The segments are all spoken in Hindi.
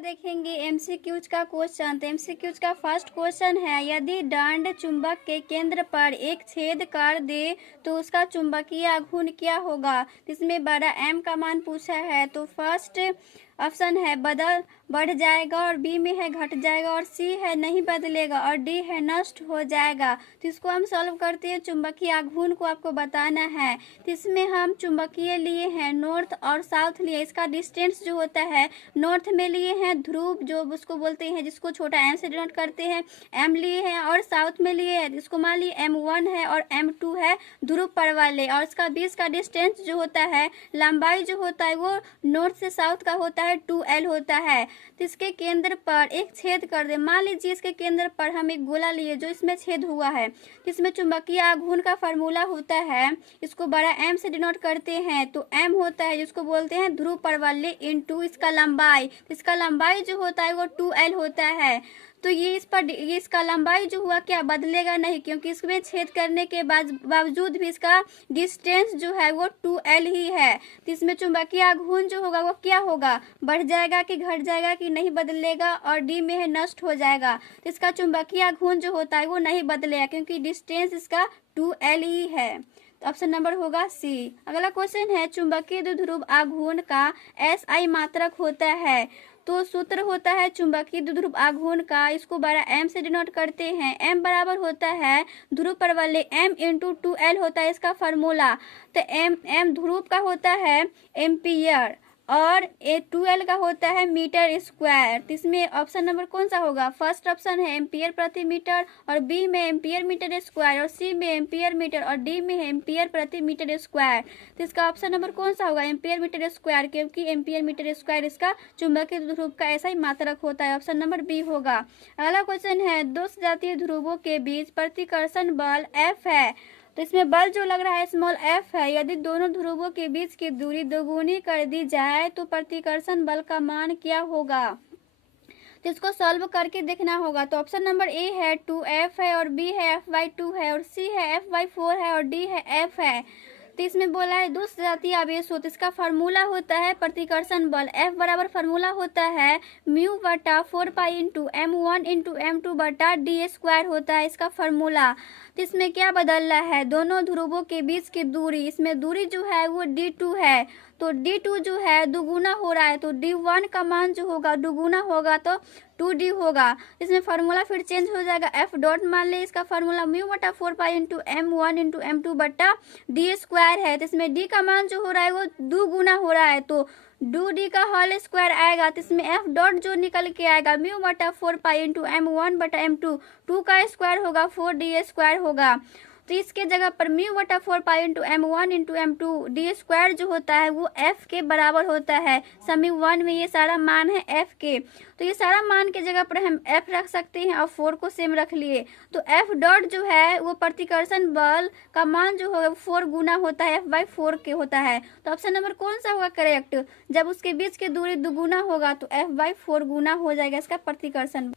देखेंगे एमसीक्यूज का क्वेश्चन। तो एमसीक्यूज का फर्स्ट क्वेश्चन है, यदि दंड चुंबक के केंद्र पर एक छेद कर दे तो उसका चुंबकीय आघूर्ण क्या होगा। इसमें बड़ा एम का मान पूछा है। तो फर्स्ट ऑप्शन है बढ़ जाएगा, और बी में है घट जाएगा, और सी है नहीं बदलेगा, और डी है नष्ट हो जाएगा। तो इसको हम सॉल्व करते हैं। चुंबकीय आघूर्ण को आपको बताना है। तो इसमें हम चुंबकीय लिए हैं नॉर्थ और साउथ लिए। इसका डिस्टेंस जो होता है, नॉर्थ में लिए हैं ध्रुव जो उसको बोलते हैं, जिसको छोटा एम से डिनोट करते हैं, एम लिए हैं, और साउथ में लिए हैं इसको मान लिए M1 है और M2 है ध्रुव पर वाले। और इसका बीच का डिस्टेंस जो होता है, लंबाई जो होता है वो नॉर्थ से साउथ का होता है 2L होता है। तो इसके केंद्र पर एक छेद कर दे। मान लीजिए इसके केंद्र पर हम एक गोला लिए जो इसमें छेद हुआ है। तो इसमें चुंबकीय आघूर्ण का फार्मूला होता है, इसको बड़ा एम से डिनोट करते हैं। तो एम होता है जिसको बोलते हैं ध्रुव पर वाले इंटू इसका लंबाई। तो इसका लंबाई जो होता है वो 2L होता है। तो ये इसका लंबाई जो हुआ क्या बदलेगा नहीं, क्योंकि इसमें छेद करने के बावजूद भी इसका डिस्टेंस जो है वो 2L ही है। तो इसमें चुंबकीय आघूर्ण जो होगा वो क्या होगा, बढ़ जाएगा कि घट जाएगा कि नहीं बदलेगा, और डी में है नष्ट हो जाएगा। तो इसका चुंबकीय आघूर्ण जो होता है वो नहीं बदलेगा क्योंकि डिस्टेंस इसका 2L ही है। तो ऑप्शन नंबर होगा सी। अगला क्वेश्चन है, चुंबकीय द्विध्रुव आघूर्ण का SI मात्रक होता है। तो सूत्र होता है चुंबकीय द्विध्रुव आघूर्ण का, इसको बड़ा एम से डिनोट करते हैं। एम बराबर होता है ध्रुव पर वाले M इंटू 2L होता है इसका फार्मूला। तो एम ध्रुव का होता है एम्पियर और 2L का होता है मीटर स्क्वायर। तो इसमें ऑप्शन नंबर कौन सा होगा, फर्स्ट ऑप्शन है एम्पियर प्रति मीटर, और बी में एम्पियर मीटर स्क्वायर, और सी में एम्पियर मीटर, और डी में एम्पियर प्रति मीटर स्क्वायर। तो इसका ऑप्शन नंबर कौन सा होगा, एम्पियर मीटर स्क्वायर, क्योंकि एम्पियर मीटर स्क्वायर इसका चुंबकीय ध्रुव का ऐसा ही मात्रक होता है। ऑप्शन नंबर बी होगा। अगला क्वेश्चन है, दो सजातीय ध्रुवों के बीच प्रतिकर्षण बल F है। तो इसमें बल जो लग रहा है स्मॉल f है। यदि दोनों ध्रुवों के बीच की दूरी दोगुनी कर दी जाए तो प्रतिकर्षण बल का मान क्या होगा। तो इसको सॉल्व करके देखना होगा। तो ऑप्शन नंबर ए है 2F है, और बी है F/2 है, और सी है F/4 है, और डी है F है। तो इसमें बोला है दो सजातीय आवेश हो, तो इसका फार्मूला होता है प्रतिकर्षण बल F बराबर फार्मूला होता है म्यू बटा 4 इंटू M1 इंटू M2 बटा डी स्क्वायर होता है इसका फार्मूला। तो इसमें क्या बदलना है, दोनों ध्रुवों के बीच की दूरी, इसमें दूरी जो है वो D2 है। तो D2 जो है दुगुना हो रहा है, तो D1 का मान जो होगा दुगुना होगा तो 2D होगा। इसमें फार्मूला फिर चेंज हो जाएगा, F डॉट मान ले इसका फार्मूला म्यू बटा 4 इंटू M1 इंटू M2 बटा डी स्क्वायर है। तो इसमें D का मान जो हो रहा है वो दुगुना हो रहा है, तो 2D का होल स्क्वायर आएगा। तो इसमें F डॉट जो निकल के आएगा म्यू बटा 4 इंटू M1 बटा M2, 2 का स्क्वायर होगा 4D स्क्वायर होगा। तो इसके जगह पर म्यू बटा 4 into M1 into M2 D square जो होता है वो F के बराबर होता है। समीकरण 1 में ये सारा मान है F के। तो ये सारा मान के जगह पर हम F रख सकते हैं और 4 को सेम रख लिए। तो F डॉट जो है वो प्रतिकर्षण बल का मान जो होगा 4 गुना होता है, F/4 के होता है। तो ऑप्शन नंबर कौन सा होगा करेक्ट, जब उसके बीच की दूरी दुगुना होगा तो F/4 गुना हो जाएगा इसका प्रतिकर्षण।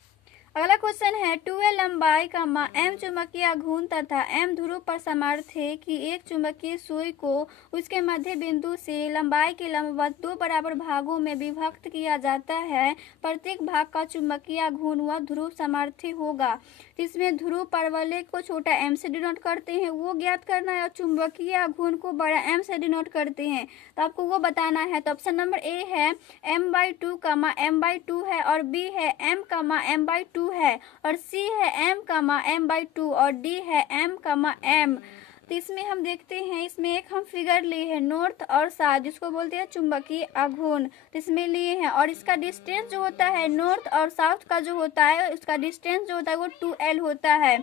अगला क्वेश्चन है, 2L लंबाई का M चुंबकीय आघूर्ण तथा M ध्रुव पर सामर्थ्य है कि एक चुंबकीय सुई को उसके मध्य बिंदु से लंबाई के लंबवत 2 बराबर भागों में विभक्त किया जाता है। प्रत्येक भाग का चुंबकीय आघूर्ण व ध्रुव सामर्थ्य होगा। इसमें ध्रुव परवलय को छोटा m से डिनोट करते हैं, वो ज्ञात करना है, और चुंबकीय आघूर्ण को बड़ा M से डिनोट करते हैं, तो आपको वो बताना है। तो ऑप्शन नंबर ए है M/2 M/2 है, और बी है M/M/2 है, और सी है M/M/2, और डी है M/M। तो इसमें हम देखते हैं, इसमें एक हम फिगर लिए हैं नॉर्थ और साउथ, जिसको बोलते हैं चुंबकीय आघूर्ण। तो इसमें लिए हैं, और इसका डिस्टेंस जो होता है नॉर्थ और साउथ का जो होता है उसका डिस्टेंस जो होता है वो 2L होता है।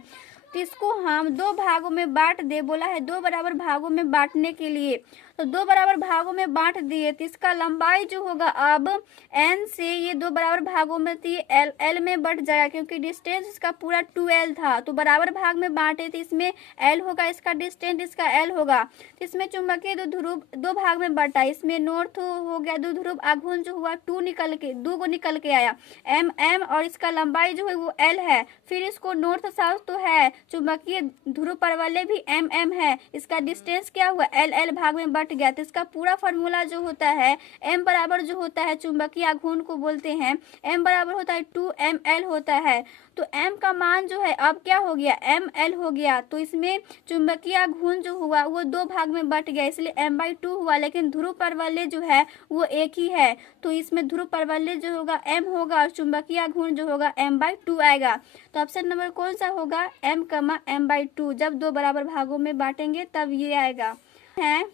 तो इसको हम 2 भागों में बांट दे, बोला है 2 बराबर भागों में बांटने के लिए। तो 2 बराबर भागों में बांट दिए, तो इसका लंबाई जो होगा अब N से ये 2 बराबर भागों में थी L में बढ़ जाएगा, क्योंकि डिस्टेंस इसका पूरा 2L था। तो बराबर भाग में बांटे तो इसमें L होगा, इसका डिस्टेंस इसका L होगा। तो इसमें चुंबकीय ध्रुव 2 भाग में बटा, इसमें नॉर्थ हो गया, ध्रुव आघूर्ण जो हुआ 2 को निकल के आया M, और इसका लंबाई जो है वो L है। फिर इसको नॉर्थ साउथ तो है, चुंबकीय ध्रुव पर वाले भी M है, इसका डिस्टेंस क्या हुआ L भाग में बट बट गया तो इसका पूरा फार्मूला जो होता है m बराबर जो होता है चुंबकीय आघूर्ण को बोलते हैं m बराबर होता है 2ml होता है। तो m का मान जो है अब क्या हो गया ml हो गया। तो इसमें चुंबकीय आघूर्ण जो हुआ वो दो भाग में बट गया इसलिए m/2 हुआ, लेकिन ध्रुव परवलय जो है वो एक ही है। तो इसमें ध्रुव परवलय जो होगा m होगा और चुंबकीय आघूर्ण जो होगा m/2 आएगा। तो ऑप्शन नंबर कौन सा होगा m/2। जब दो बराबर भागों में बांटेंगे तब ये आएगा। है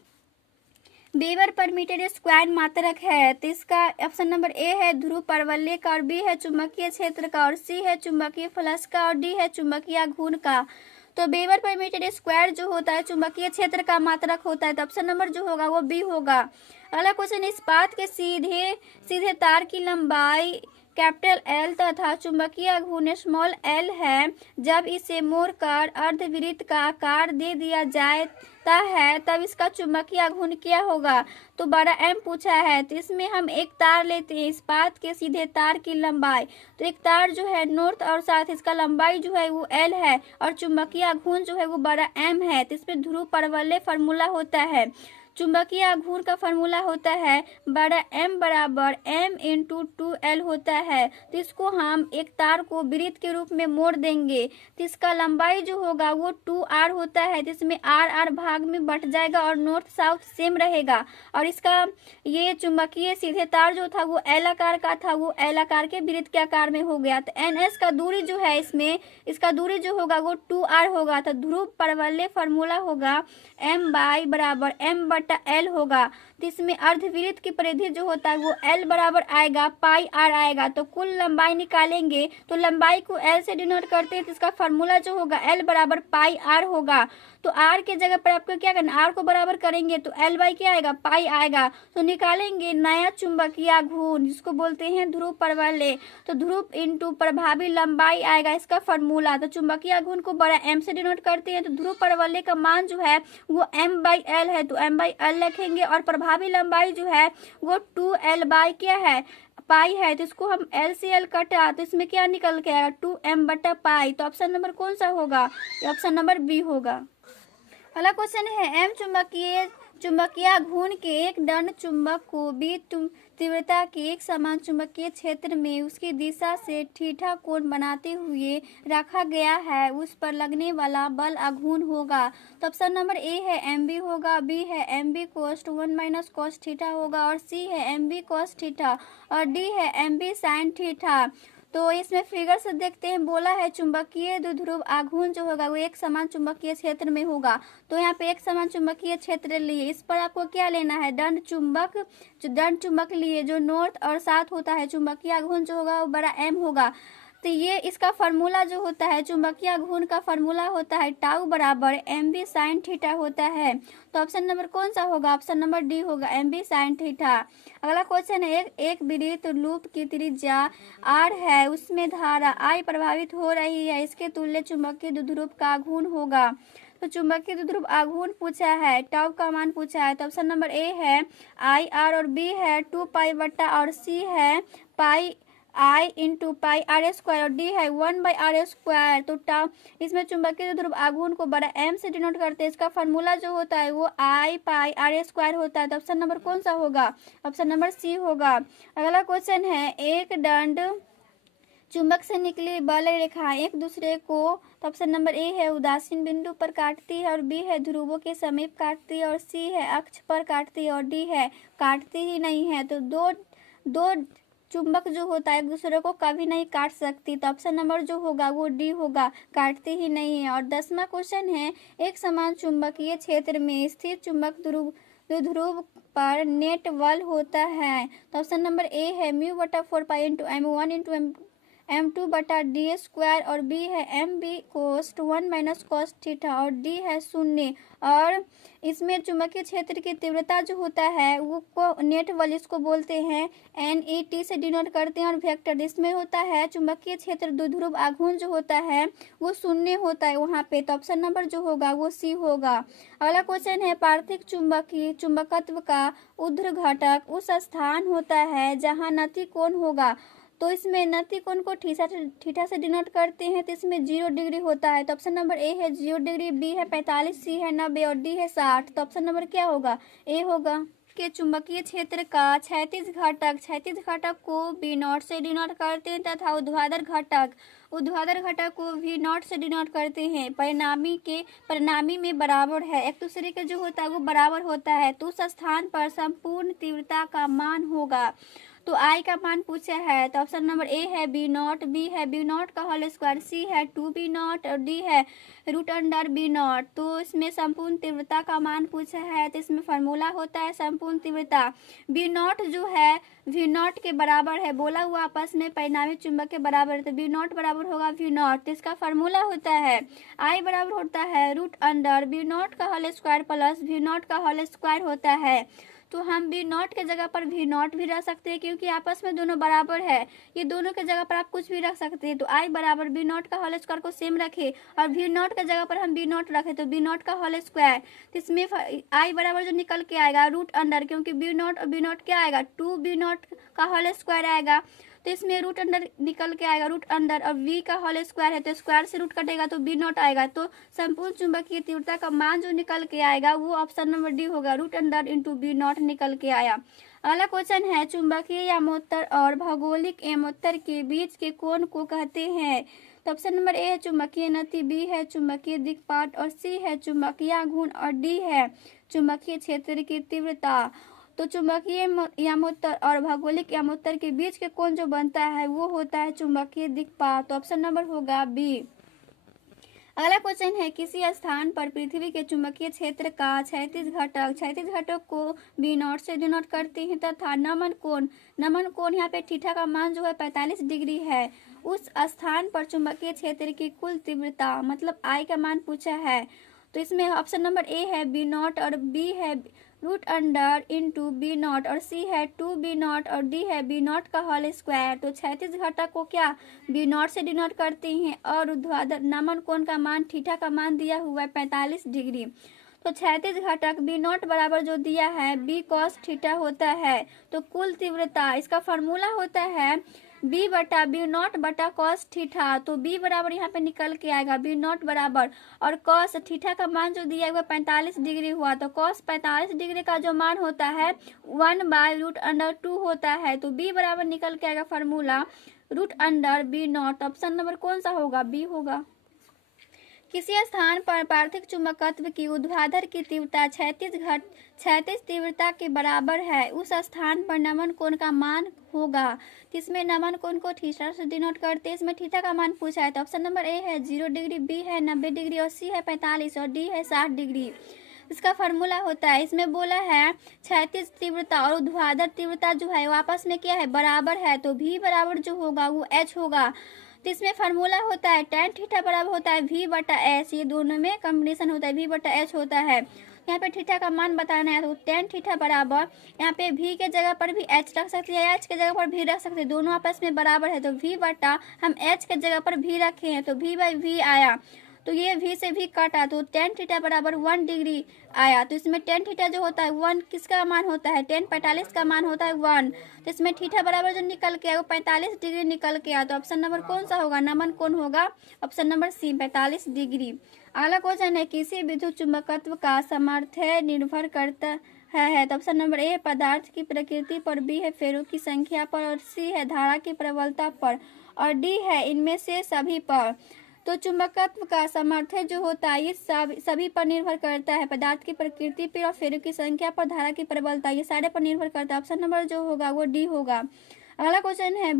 वेबर पर मीटर स्क्वायर मात्रक है तो इसका ऑप्शन नंबर ए है ध्रुव परवलय का और बी है चुंबकीय क्षेत्र का और सी है चुंबकीय फ्लक्स का और डी है चुंबकीय आघूर्ण का। तो वेबर पर मीटर स्क्वायर जो होता है चुंबकीय क्षेत्र का मात्रक होता है तो ऑप्शन नंबर जो होगा वो बी होगा। अगला क्वेश्चन, इस्पात के सीधे तार की लंबाई कैपिटल L तथा चुंबकीय आघूर्ण स्मॉल l है। जब इसे मोड़कर अर्धवृत्त का आकार दे दिया जाता है तब इसका चुंबकीय आघूर्ण क्या होगा। तो बड़ा M पूछा है तो इसमें हम एक तार लेते हैं, इस्पात के सीधे तार की लंबाई। तो एक तार जो है नॉर्थ और साउथ इसका लंबाई जो है वो L है और चुंबकीय आघूर्ण जो है वो बड़ा M है। तो इसमें ध्रुव परवलय फार्मूला होता है, चुंबकीय आघूर्ण का फार्मूला होता है बड़ा M बराबर M×2L होता है। तो इसको हम एक तार को वृत्त के रूप में मोड़ देंगे तो इसका लंबाई जो होगा वो 2r होता है। तो इसमें r भाग में बट जाएगा और नॉर्थ साउथ सेम रहेगा। और इसका ये चुंबकीय सीधे तार जो था वो L आकार का था, वो L आकार के वृत्त के आकार में हो गया। तो NS का दूरी जो है इसमें इसका दूरी जो होगा वो 2r होगा। तो ध्रुव परवलय फार्मूला होगा M बराबर M/L होगा। तो इसमें अर्धवृत्त की परिधि जो होता है वो L बराबर आएगा πr आएगा। तो कुल लंबाई निकालेंगे तो लंबाई को L से डिनोट करते हैं तो इसका फार्मूला जो होगा L बराबर πr होगा। तो r के जगह पर आपको क्या करना, r को बराबर करेंगे तो L क्या आएगा पाई आएगा। तो निकालेंगे नया चुंबकीय आघूर्ण जिसको बोलते हैं ध्रुव परवलय। तो ध्रुव इंटू प्रभावी लंबाई आएगा इसका फार्मूला। तो चुंबकीय आघूर्ण को बड़ा M से डिनोट करते हैं तो ध्रुव परवलय का मान जो है वो M/L है। तो M/L रखेंगे और प्रभावी लंबाई जो है वो 2L क्या है पाई है। तो इसको हम L से L कटा तो इसमें क्या निकल के आएगा 2M/पाई। तो ऑप्शन नंबर कौन सा होगा, ऑप्शन नंबर बी होगा। अगला क्वेश्चन है M चुंबकीय आघूर्ण के एक दंड चुंबक को बी तीव्रता के एक समान चुंबकीय क्षेत्र में उसकी दिशा से थीटा कोण बनाते हुए रखा गया है, उस पर लगने वाला बल आघूर्ण होगा। तो ऑप्शन नंबर ए है MB होगा, बी है MB cos 1 - cos थीटा होगा और सी है MB cos थीटा और डी है MB sin थीटा। तो इसमें फिगर से देखते हैं, बोला है चुंबकीय द्विध्रुव आघूर्ण जो होगा वो एक समान चुंबकीय क्षेत्र में होगा। तो यहाँ पे एक समान चुंबकीय क्षेत्र लिए इस पर आपको क्या लेना है दंड चुंबक लिए जो नॉर्थ और साउथ होता है। चुंबकीय आघूर्ण जो होगा वो बड़ा M होगा। तो ये इसका फार्मूला जो होता है चुंबकीय आघूर्ण का फार्मूला होता है टाउ बराबर MB sin थीटा होता है। तो ऑप्शन नंबर कौन सा होगा, ऑप्शन नंबर डी होगा MB sin थीटा। अगला क्वेश्चन है एक वृत्त लूप की त्रिज्या r है, उसमें धारा I प्रभावित हो रही है, इसके तुल्य चुंबकीय द्विध्रुव का आघूर्ण होगा। तो चुंबकीय द्विध्रुव आघूर्ण पूछा है, टाउ का मान पूछा है। तो ऑप्शन नंबर ए है IR और बी है 2π और सी है I/πr² और डी है 1/r²। तो टाउ इसमें चुंबकीय द्विध्रुव आघूर्ण को बड़ा M से डिनोट करते हैं, इसका फार्मूला जो होता है वो I/r² होता है। तो ऑप्शन नंबर कौन सा होगा, ऑप्शन नंबर सी होगा। अगला क्वेश्चन है एक दंड चुंबक से निकली बल रेखाएं एक दूसरे को, तो ऑप्शन नंबर ए है उदासीन बिंदु पर काटती है और बी है ध्रुवों के समीप काटती है और सी है अक्ष पर काटती है और डी है काटती ही नहीं है। तो दो चुंबक जो होता है एक दूसरे को कभी नहीं काट सकती। तो ऑप्शन नंबर जो होगा वो डी होगा, काटती ही नहीं है। और 10वां क्वेश्चन है एक समान चुंबकीय क्षेत्र में स्थित चुंबक द्विध्रुव पर नेट बल होता है। तो ऑप्शन नंबर ए है μ/4π × M1 × M2/d² और बी है MB cos 1 - cos थीटा और डी है 0। और इसमें चुंबकीय क्षेत्र की तीव्रता जो होता है वो को नेट बल इसको बोलते हैं NET से डिनोट करते हैं और वेक्टर इसमें होता है चुंबकीय क्षेत्र द्विध्रुव आघूर्ण जो होता है वो 0 होता है वहाँ पे। तो ऑप्शन नंबर जो होगा वो सी होगा। अगला क्वेश्चन है पार्थिक चुंबकत्व का ऊर्ध्व घटक उस स्थान होता है जहाँ नति कोण होगा। तो इसमें नति कोण को थीटा से डिनोट करते हैं, तो इसमें 0 डिग्री होता है। तो ऑप्शन नंबर ए है 0 डिग्री, बी है 45, सी है 90 और डी है 60। तो ऑप्शन नंबर क्या होगा? ए होगा। के चुंबकीय क्षेत्र का क्षैतिज घटक को बी नॉट से डिनोट करते हैं तथा ऊर्ध्वाधर घटक को भी नॉट से डिनोट करते हैं। परिणामी में बराबर है, एक दूसरे के जो होता है वो बराबर होता है, तो उस स्थान पर संपूर्ण तीव्रता का मान होगा। तो आई का मान पूछा है, तो ऑप्शन नंबर ए है बी नॉट, बी है बी नॉट का होल स्क्वायर, सी है 2 बी नॉट और डी है √बी नॉट। तो इसमें संपूर्ण तीव्रता का मान पूछा है, तो इसमें फार्मूला होता है संपूर्ण तीव्रता बी नॉट जो है वी नॉट के बराबर है, बोला हुआ आपस में परिणामी चुंबक के बराबर है, तो बी नॉट बराबर होगा वी नॉट। तो इसका फार्मूला होता है आई बराबर होता है √बी नॉट का whole square plus V naught का होल स्क्वायर होता है। तो हम बी नॉट के जगह पर वी नॉट भी रख सकते हैं, क्योंकि आपस में दोनों बराबर है, ये दोनों के जगह पर आप कुछ भी रख सकते हैं। तो आई बराबर बी नॉट का होल स्क्वायर को सेम रखे और वी नॉट के जगह पर हम बी नॉट रखे, तो बी नॉट का होल स्क्वायर। तो इसमें आई बराबर जो निकल के आएगा √, क्योंकि बी नॉट और बी नॉट क्या आएगा 2 बी नॉट का होल स्क्वायर आएगा, तो इसमें √, निकल के आएगा √, और v का होल स्क्वायर है तो स्क्वायर से रूट कटेगा तो बी नॉट आएगा। तो संपूर्ण चुंबकीय तीव्रता का मान जो निकल के आएगा वो ऑप्शन नंबर डी होगा, √, इंटू बी नॉट निकल के आया। अगला क्वेश्चन है चुंबकीय यामोत्तर और भौगोलिक यामोत्तर के बीच के कोण को कहते हैं। तो ऑप्शन नंबर ए है चुंबकीय नति, बी है चुंबकीय दिक्पात और सी है चुंबकीय आघूर्ण और डी है चुंबकीय क्षेत्र की तीव्रता। तो चुंबकीय यामोत्तर और भौगोलिक यामोत्तर के बीच के कोण जो बनता है वो होता है चुंबकीय दिक्पात। तो ऑप्शन नंबर होगा बी। अगला क्वेश्चन है किसी स्थान पर पृथ्वी के चुंबकीय क्षेत्र का क्षैतिज घटक को बी नॉट से डिनोट करते हैं तथा नमन कोण यहाँ पे थीटा का मान जो है 45 डिग्री है। उस स्थान पर चुंबकीय क्षेत्र की कुल तीव्रता मतलब आई का मान पूछा है। तो इसमें ऑप्शन नंबर ए है बी नॉट और बी है √, इंटू बी नॉट और सी है 2 बी नॉट और डी है बी नॉट का होल स्क्वायर। तो क्षैतिज घटक को क्या बी नॉट से डिनोट करते हैं और ऊर्ध्वाधर नमन कोण का मान थीटा का मान दिया हुआ है 45 डिग्री। तो क्षैतिज घटक बी नॉट बराबर जो दिया है बी कॉस थीटा होता है। तो कुल तीव्रता इसका फार्मूला होता है बी बटा बी नॉट बटा कॉस थीटा। तो बी बराबर यहाँ पे निकल के आएगा बी नॉट बराबर और कॉस थीटा का मान जो दिया हुआ 45 डिग्री हुआ, तो कॉस 45 डिग्री का जो मान होता है 1/√2 होता है। तो बी बराबर निकल के आएगा फार्मूला √बी नॉट। ऑप्शन नंबर कौन सा होगा? बी होगा। किसी स्थान पर पार्थिक चुंबकत्व की ऊर्ध्वाधर की तीव्रता क्षैतिज तीव्रता के बराबर है, उस स्थान पर नमन कोण का मान होगा। इसमें नमन कोण को थीटा से डिनोट करते हैं, इसमें थीटा का मान पूछा है। तो ऑप्शन नंबर ए है 0 डिग्री, बी है 90 डिग्री और सी है 45 और डी है 60 डिग्री। इसका फार्मूला होता है, इसमें बोला है क्षैतिज तीव्रता और ऊर्ध्वाधर तीव्रता जो है वो आपस में क्या है बराबर है, तो भी बराबर जो होगा वो एच होगा। तो इसमें फार्मूला होता है tan थीटा बराबर होता है v बटा एच, ये दोनों में कॉम्बिनेशन होता है v बटा एच होता है। यहाँ पे थीटा का मान बताना है, तो tan थीटा बराबर यहाँ पे v के जगह पर भी h रख सकते हैं, h के जगह पर v रख सकते हैं, दोनों आपस में बराबर है। तो v बटा हम h के जगह पर v रखे हैं तो v/v आया, तो ये v से v काटा तो tan थीटा बराबर 1 डिग्री आया। तो इसमें tan थीटा जो होता है 1 किसका मान होता है tan 45 का मान होता है 1। तो इसमें थीटा बराबर जो निकल के आया वो 45 डिग्री निकल के आया। तो ऑप्शन नंबर कौन सा होगा? नमन कौन होगा? Option number C 45 degree. अगला क्वेश्चन है किसी विद्युत चुंबकत्व का सामर्थ्य निर्भर करता है। तो ऑप्शन नंबर ए पदार्थ की प्रकृति पर, बी है फेरों की संख्या पर और सी है धारा की प्रबलता पर और डी है इनमें से सभी पर। तो चुंबकत्व का सामर्थ्य जो होता है ये सभी पर निर्भर करता है, पदार्थ की प्रकृति पर और फेरों की संख्या पर, धारा की प्रबलता, ये सारे पर निर्भर करता है। ऑप्शन नंबर जो होगा वो डी होगा। अगला क्वेश्चन है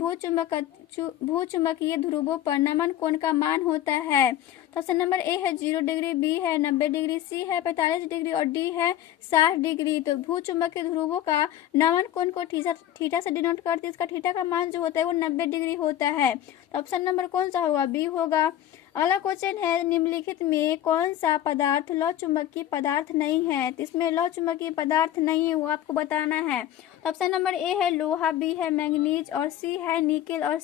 भूचुंबकीय ध्रुवों पर नमन कोण का मान होता है। तो ऑप्शन नंबर ए है 0 डिग्री, बी है 90 डिग्री, सी है 45 डिग्री और डी है 60 डिग्री। तो भूचुंबकीय ध्रुवों का नमन कोण को थीटा से डिनोट करते हैं, इसका थीटा का मान जो होता है वो 90 डिग्री होता है। तो ऑप्शन नंबर कौन सा होगा? बी होगा। अगला क्वेश्चन है निम्नलिखित में कौन सा पदार्थ लौ चुंबकीय पदार्थ नहीं है? तो इसमें लौ चुंबकीय पदार्थ नहीं है वो आपको बताना है। तो ऑप्शन नंबर ए है लोहा, बी है मैंगनीज और सी है निकेल और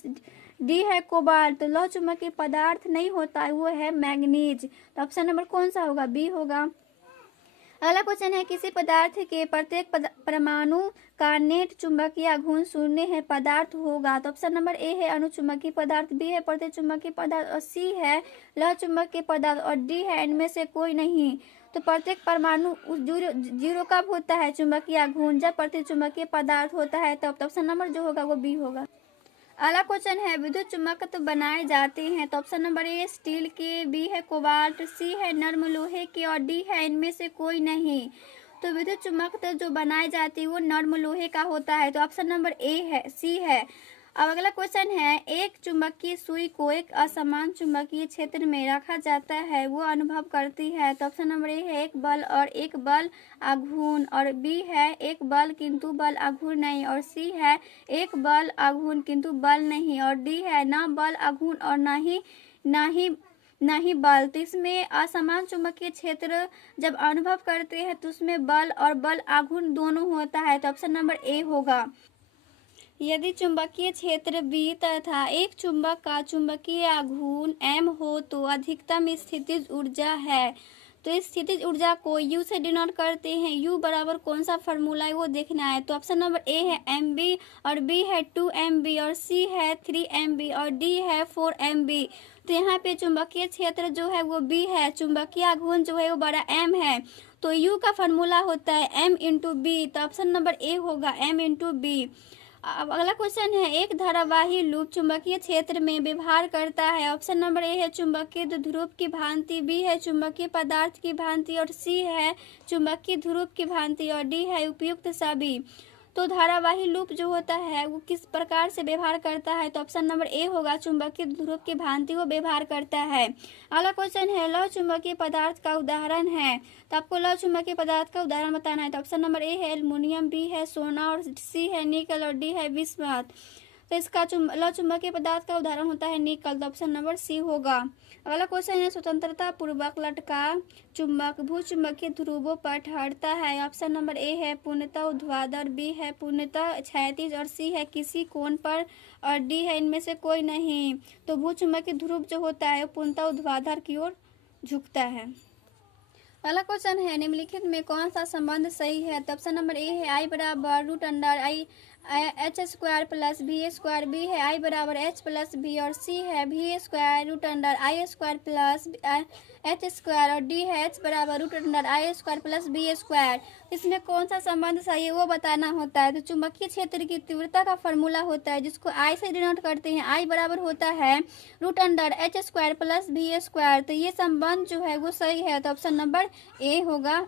डी है कोबाल्ट। तो लौ चुंबकीय पदार्थ नहीं होता है वो है मैंगनीज। तो ऑप्शन नंबर कौन सा होगा? बी होगा। अगला क्वेश्चन है, किसी पदार्थ के प्रत्येक परमाणु का नेट चुंबकीय आघूर्ण शून्य है पदार्थ होगा। तो ऑप्शन नंबर ए है अनुचुंबकीय पदार्थ, बी है प्रतिचुंबकीय पदार्थ और सी है लौह चुंबकीय पदार्थ और डी है इनमें से कोई नहीं। तो प्रत्येक परमाणु जीरो कब होता है चुंबकीय आघूर्ण, जब प्रतिचुंबकीय पदार्थ होता है तब। तो ऑप्शन नंबर जो होगा वो बी होगा। अगला क्वेश्चन है, विद्युत चुम्बक तो बनाए जाते हैं। तो ऑप्शन नंबर ए स्टील के, बी है कोबाल्ट, सी है नर्म लोहे के और डी है इनमें से कोई नहीं। तो विद्युत चुम्बक तो जो बनाए जाते हैं वो नर्म लोहे का होता है। तो ऑप्शन नंबर ए है, सी है। अब अगला क्वेश्चन है, एक चुंबकीय सुई को एक असमान चुंबकीय क्षेत्र में रखा जाता है, वो अनुभव करती है। तो ऑप्शन नंबर ए है एक बल और एक बल आघूर्ण और बी है एक बल किंतु बल आघूर्ण नहीं और सी है एक बल आघूर्ण किंतु बल नहीं और डी है ना बल आघूर्ण और ना ही बल। तो इसमें असमान चुंबकीय क्षेत्र जब अनुभव करते हैं तो उसमें बल और बल आघूर्ण दोनों होता है। तो ऑप्शन नंबर ए होगा। यदि चुंबकीय क्षेत्र बी तथा एक चुंबक का चुंबकीय आघूर्ण m हो तो अधिकतम स्थितिज ऊर्जा है। तो इस स्थितिज ऊर्जा को U से डिनोट करते हैं। U बराबर कौन सा फार्मूला है वो देखना है। तो ऑप्शन नंबर ए है mb और b है 2mb और c है 3mb और d है 4mb। तो यहाँ पे चुंबकीय क्षेत्र जो है वो b है, चुंबकीय आघूर्ण जो है वो बड़ा m है। तो U का फार्मूला होता है m इंटू बी। तो ऑप्शन नंबर ए होगा m इंटू बी। अब अगला क्वेश्चन है, एक धारावाही लूप चुंबकीय क्षेत्र में व्यवहार करता है। ऑप्शन नंबर ए है चुंबकीय ध्रुव की भांति, बी है चुंबकीय पदार्थ की भांति और सी है चुंबकीय ध्रुव की भांति और डी है उपयुक्त सभी। तो धारावाही लूप जो होता है वो किस प्रकार से व्यवहार करता है। तो ऑप्शन नंबर ए होगा चुंबकीय ध्रुव की भांति वो व्यवहार करता है। अगला क्वेश्चन है, लौह चुंबकीय पदार्थ का उदाहरण है। तो आपको लौह चुंबकीय पदार्थ का उदाहरण बताना है। तो ऑप्शन नंबर ए है एल्युमिनियम, बी है सोना और सी है निकल और डी है बिस्मथ। तो इसका लौह चुंबकीय पदार्थ का उदाहरण होता है निकल। तो ऑप्शन नंबर सी होगा। अगला क्वेश्चन है, स्वतंत्रता पूर्वक लटका चुंबक भूचुंबकीय ध्रुवों पर ठहरता है। ऑप्शन नंबर ए है पूर्णतः ऊर्ध्वाधर, बी है पूर्णतः क्षैतिज और सी है किसी कोण पर और डी है इनमें से कोई नहीं। तो भूचुंबकीय ध्रुव जो होता है वो पूर्णतः ऊर्ध्वाधर की ओर झुकता है। अगला क्वेश्चन है, निम्नलिखित में कौन सा संबंध सही है। तो ऑप्शन नंबर ए है आई बराबर root under I H square plus B square, B है आई बराबर एच प्लस भी और सी है भी स्क्वायर रूट अंडर आई स्क्वायर प्लस एच स्क्वायर और डी है एच बराबर रूट अंडर आई स्क्वायर प्लस बी स्क्वायर। इसमें कौन सा संबंध सही है वो बताना होता है। तो चुंबकीय क्षेत्र की तीव्रता का फॉर्मूला होता है जिसको आई से डिनोट करते हैं। आई बराबर होता है root under H square plus B square. तो ये संबंध जो है वो सही है। तो ऑप्शन नंबर ए होगा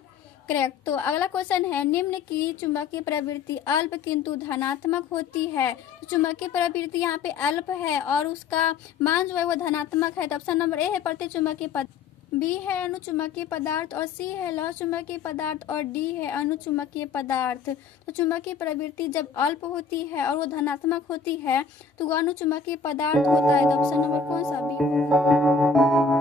करेक्ट। तो अगला क्वेश्चन है, निम्न की चुंबकीय प्रवृत्ति अल्प किंतु धनात्मक होती है। तो चुंबकीय प्रवृत्ति यहाँ पे अल्प है और उसका मान जो है वो धनात्मक है। तो ऑप्शन नंबर ए है प्रतिचुंबकीय पदार्थ, बी है अनुचुंबकीय पदार्थ और सी है लौह चुंबकीय पदार्थ और डी है अनुचुंबकीय पदार्थ। तो चुंबकीय प्रवृत्ति जब अल्प होती है और वो धनात्मक होती है तो वो अनुचुंबकीय पदार्थ होता है। तो ऑप्शन नंबर कौन सा बी होगा।